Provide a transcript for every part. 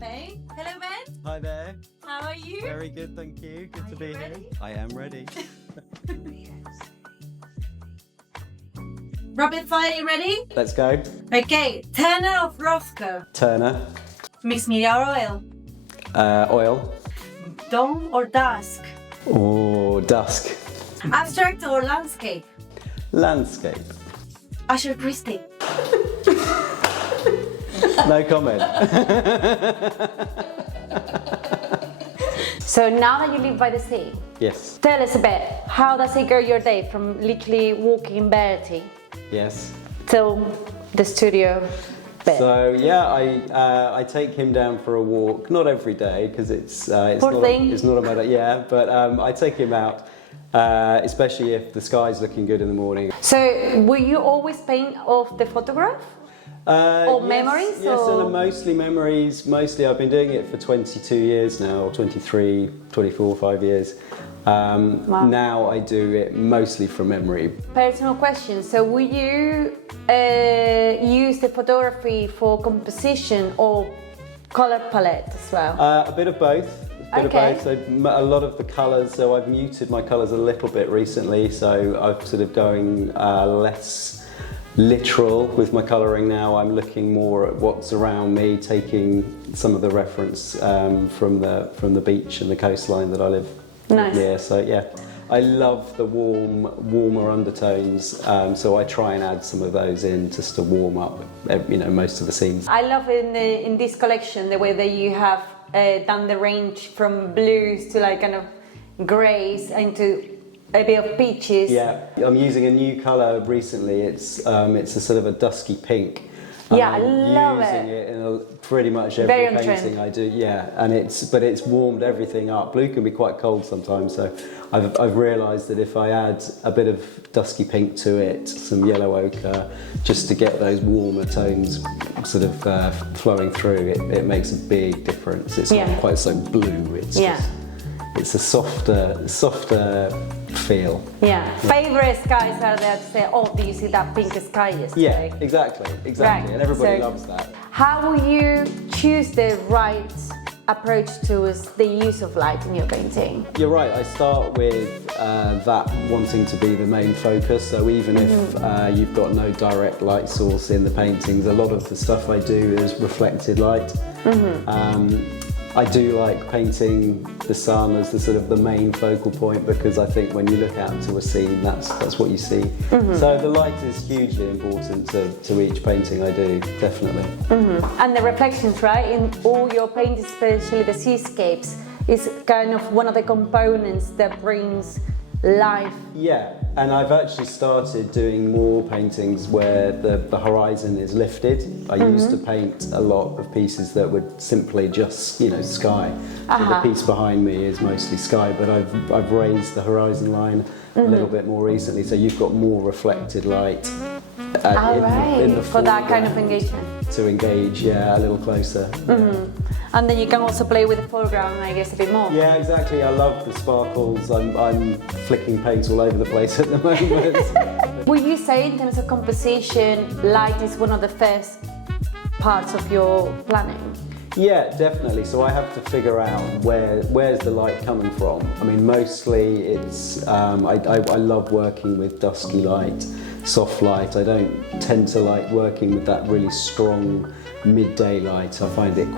Payne. Hello, Ben. Hi there. How are you? Very good, thank you. Good to be ready? here. I am ready. Rapid fire, ready? Let's go. Okay, Turner of Roscoe. Turner. Mixed media or oil? Oil. Dawn or dusk? Or dusk. Abstract or landscape? Landscape. Usher Christie. No comment. So now that you live by the sea, Yes. tell us a bit, how does it go your day from literally walking in Bertie Yes. till the studio bit? So yeah, I take him down for a walk. Not every day because it's Poor not thing. it's not a matter. Yeah, but I take him out, especially if the sky's looking good in the morning. So will you always paint off the photograph? Or memories, Yes, or- and mostly memories. Mostly, I've been doing it for 22 years now, or 23, 24, 5 years. Wow. Now I do it mostly from memory. Personal question, so will you use the photography for composition or color palette as well? A bit of both. Okay. So a lot of the colours. So I've muted my colours a little bit recently. So I'm sort of going less literal with my colouring now. I'm looking more at what's around me, taking some of the reference from the beach and the coastline that I live Nice. near. So yeah, I love the warmer undertones. So I try and add some of those in just to warm up, most of the scenes. I love in this collection the way that you have done the range from blues to like kind of greys into a bit of peaches. Yeah, I'm using a new colour recently. It's a sort of a dusky pink. Yeah, I'm I love using it. in pretty much every Very on painting trend. I do. Yeah, and it's warmed everything up. Blue can be quite cold sometimes, so I've realised that if I add a bit of dusky pink to it, some yellow ochre, just to get those warmer tones sort of flowing through, it makes a big difference. It's Yeah. not quite so blue. It's a softer feel. Yeah. Favorite skies are there to say, oh, do you see that pink sky yesterday? Yeah, exactly, Right, and everybody so- loves that. How will you choose the right approach to the use of light in your painting? You're right, I start with that wanting to be the main focus, so even if you've got no direct light source in the paintings, a lot of the stuff I do is reflected light. I do like painting the sun as the sort of the main focal point because I think when you look out to a scene, that's what you see. So the light is hugely important to each painting I do, definitely. And the reflections, right? In all your paintings, especially the seascapes, is kind of one of the components that brings life. Yeah, and I've actually started doing more paintings where the horizon is lifted. I used to paint a lot of pieces that would simply just, sky. So the piece behind me is mostly sky, but I've raised the horizon line a little bit more recently, so you've got more reflected light in the for that kind of foreground engagement. to engage, a little closer. And then you can also play with the foreground, I guess, a bit more. Yeah, exactly. I love the sparkles. I'm flicking paint all over the place at the moment. Would you say in terms of composition, light is one of the first parts of your planning? Yeah, definitely. So I have to figure out where's the light coming from. I mean, mostly it's I love working with dusky light, soft light. I don't tend to like working with that really strong midday light. I find it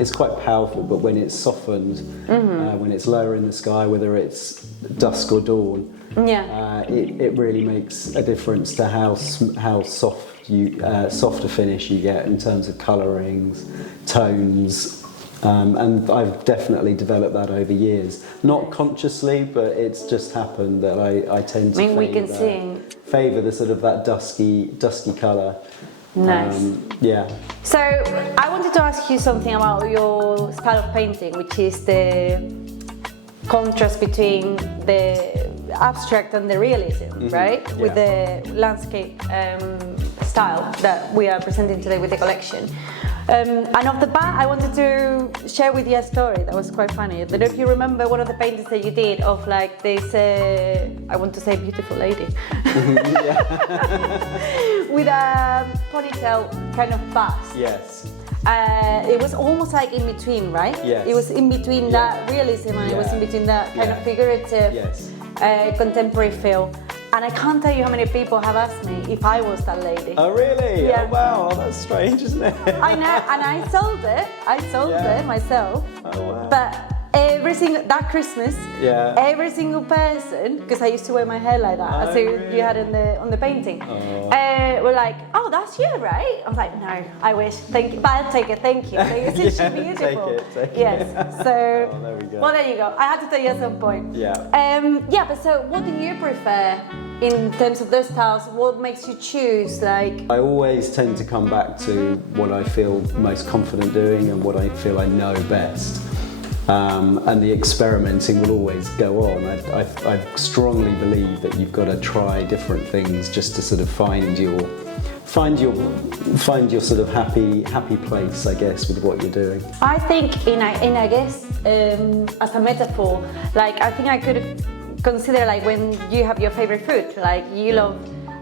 it's quite powerful, but when it's softened, when it's lower in the sky, whether it's dusk or dawn, it really makes a difference to how softer finish you get in terms of colourings, tones, and I've definitely developed that over years. Not consciously, but it's just happened that I tend to we can see. favour the sort of that dusky colour. Nice. Yeah. So I wanted to ask you something about your style of painting, which is the contrast between the abstract and the realism, right? Yeah. With the landscape style that we are presenting today with the collection. And off the bat, I wanted to share with you a story that was quite funny. I don't know if you remember one of the paintings that you did of like this, I want to say beautiful lady, with a ponytail kind of bust. Yes. it was almost like in between, right? Yes. It was in between that realism and it was in between that kind of figurative Yes. contemporary feel. And I can't tell you how many people have asked me if I was that lady. Oh really? Yeah. Oh wow, that's strange, isn't it? I know, and I sold it. I sold Yeah. it myself. Oh wow. But every single that Christmas, Yeah. every single person, because I used to wear my hair like that, Oh, as you really? had on the painting, were like, "Oh, that's you, right?" I was like, "No, I wish. Thank you, but I'll take it. Thank you. It's just Yeah, beautiful." take it. Yes. So, Oh, there we go. well, there you go. I had to tell you at some point. Yeah. Yeah, but so what do you prefer in terms of those styles? What makes you choose? Like, I always tend to come back to what I feel most confident doing and what I feel I know best. And the experimenting will always go on. I strongly believe that you've got to try different things just to sort of find your sort of happy place, I guess, with what you're doing. I think in I guess as a metaphor, like I think I could consider like when you have your favorite food, like you love,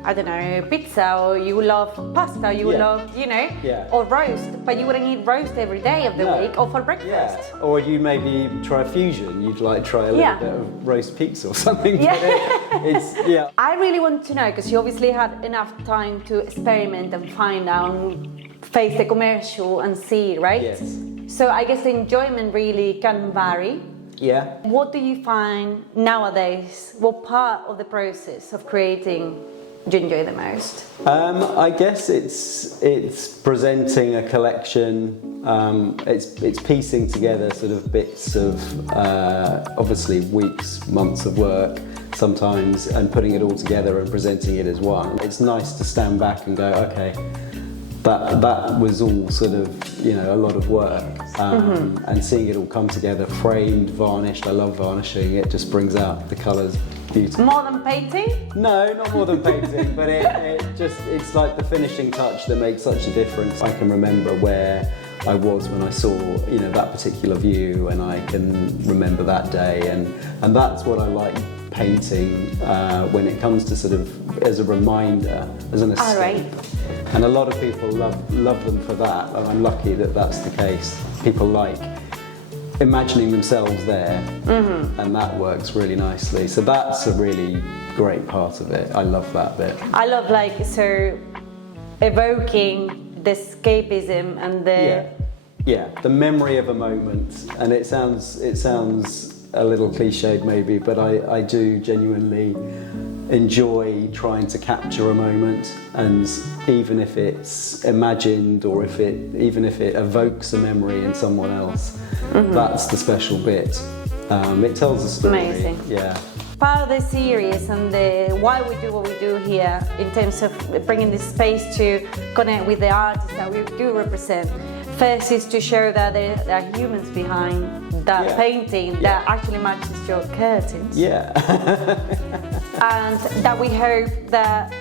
I don't know, pizza, or you love pasta, you Yeah. love, you know, Yeah. or roast, but you wouldn't eat roast every day of the No. week or for breakfast. Yeah. Or you maybe try a fusion. You'd like try a little Yeah. bit of roast pizza or something. Yeah. But it's yeah. I really want to know, because you obviously had enough time to experiment and find out, face the commercial and see, right? Yes. So I guess the enjoyment really can vary. Yeah. What do you find nowadays? What part of the process of creating do you enjoy the most? I guess it's presenting a collection. It's piecing together sort of bits of obviously weeks, months of work sometimes, and putting it all together and presenting it as one. It's nice to stand back and go, okay, that was all sort of, you know, a lot of work, and seeing it all come together, framed, varnished. I love varnishing. It just brings out the colours beautifully. More than painting? No, not more than painting, but it's like the finishing touch that makes such a difference. I can remember where I was when I saw, you know, that particular view, and I can remember that day, and that's what I like painting when it comes to sort of as a reminder, as an escape. All right. And a lot of people love them for that, and I'm lucky that that's the case. People like imagining themselves there, and that works really nicely. So that's a really great part of it. I love that bit. I love like so evoking the escapism and the Yeah, the memory of a moment, and it sounds a little cliched maybe, but I do genuinely enjoy trying to capture a moment, and even if it's imagined or even if it evokes a memory in someone else, that's the special bit. It tells a story. Amazing. Yeah. part of the series and the why we do what we do here in terms of bringing this space to connect with the artists that we do represent. First is to show that there are humans behind that painting that actually matches your curtains. Yeah. And that we hope that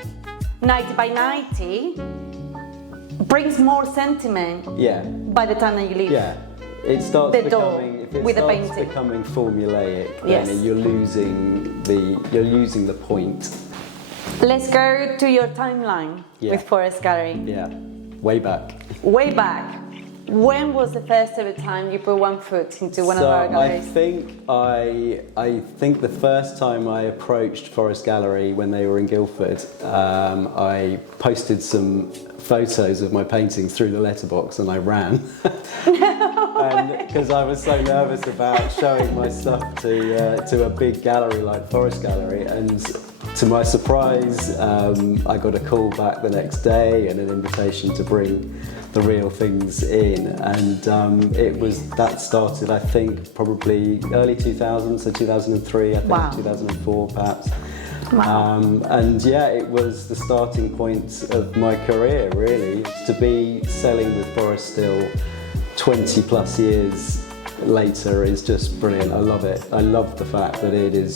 90 by 90 brings more sentiment by the time that you leave. Yeah. It starts The door becoming, if it with the starts painting. becoming formulaic, Yes. then you're losing the point. Let's go to your timeline with Forest Gallery. Yeah. Way back. Way back. When was the first ever time you put one foot into one of our galleries? I think the first time I approached Forest Gallery when they were in Guildford, I posted some photos of my paintings through the letterbox and I ran. Because I was so nervous about showing my stuff to a big gallery like Forest Gallery, and to my surprise, I got a call back the next day and an invitation to bring the real things in, and that started, I think, probably early 2000s, so 2003, I think, 2004 perhaps. Wow. And yeah, it was the starting point of my career, really. To be selling with Forest still 20 plus years later is just brilliant. I love it. I love the fact that it is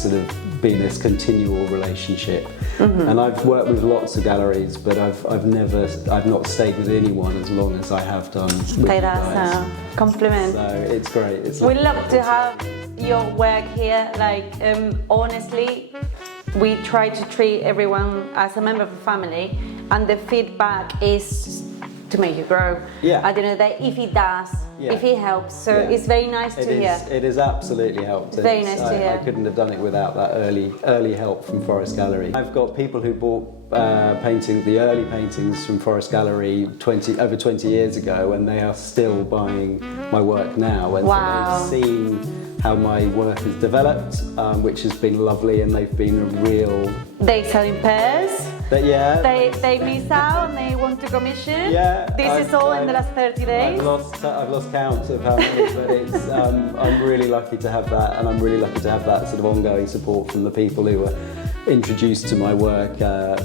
sort of been this continual relationship. And I've worked with lots of galleries, but I've not stayed with anyone as long as I have done with you guys. That's a compliment. So it's great. We love to have your work here. Like, honestly, we try to treat everyone as a member of the family, and the feedback is to make you grow. Yeah. At the end of the day, if it does, Yeah. if it helps. So Yeah. it's very nice to hear. It has absolutely helped. Very nice to hear. I couldn't have done it without that early help from Forest Gallery. I've got people who bought the early paintings from Forest Gallery over 20 years ago, and they are still buying my work now. And Wow. so they've seen how my work has developed, which has been lovely, and they've been a real. They sell in pairs. Yeah. They miss out and they want to commission. Yeah, This is all in the last 30 days. I've lost count of how many, but it's, I'm really lucky to have that, and I'm really lucky to have that sort of ongoing support from the people who were introduced to my work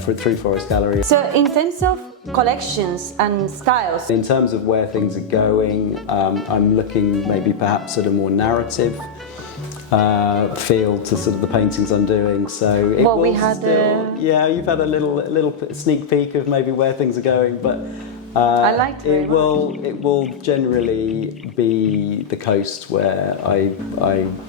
through Forest Gallery. So in terms of collections and styles, In terms of where things are going, I'm looking maybe perhaps at a more narrative feel to sort of the paintings I'm doing. So it Well, we will had, yeah, you've had a little sneak peek of maybe where things are going, but I liked it very it will generally be the coast where I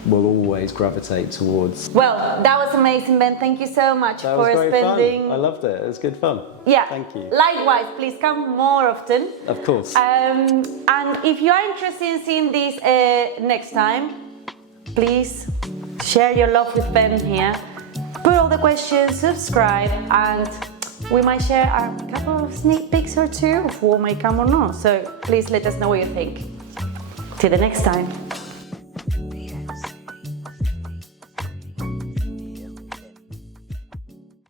will always gravitate towards. well, that was amazing, Ben. Thank you so much That for was very spending. fun. I loved it. It was good fun. Yeah. Thank you. Likewise, please come more often. Of course. And if you are interested in seeing this next time, please share your love with Ben here. Put all the questions, subscribe, and we might share a couple of sneak peeks or two of what may come or not. So please let us know what you think. Till the next time.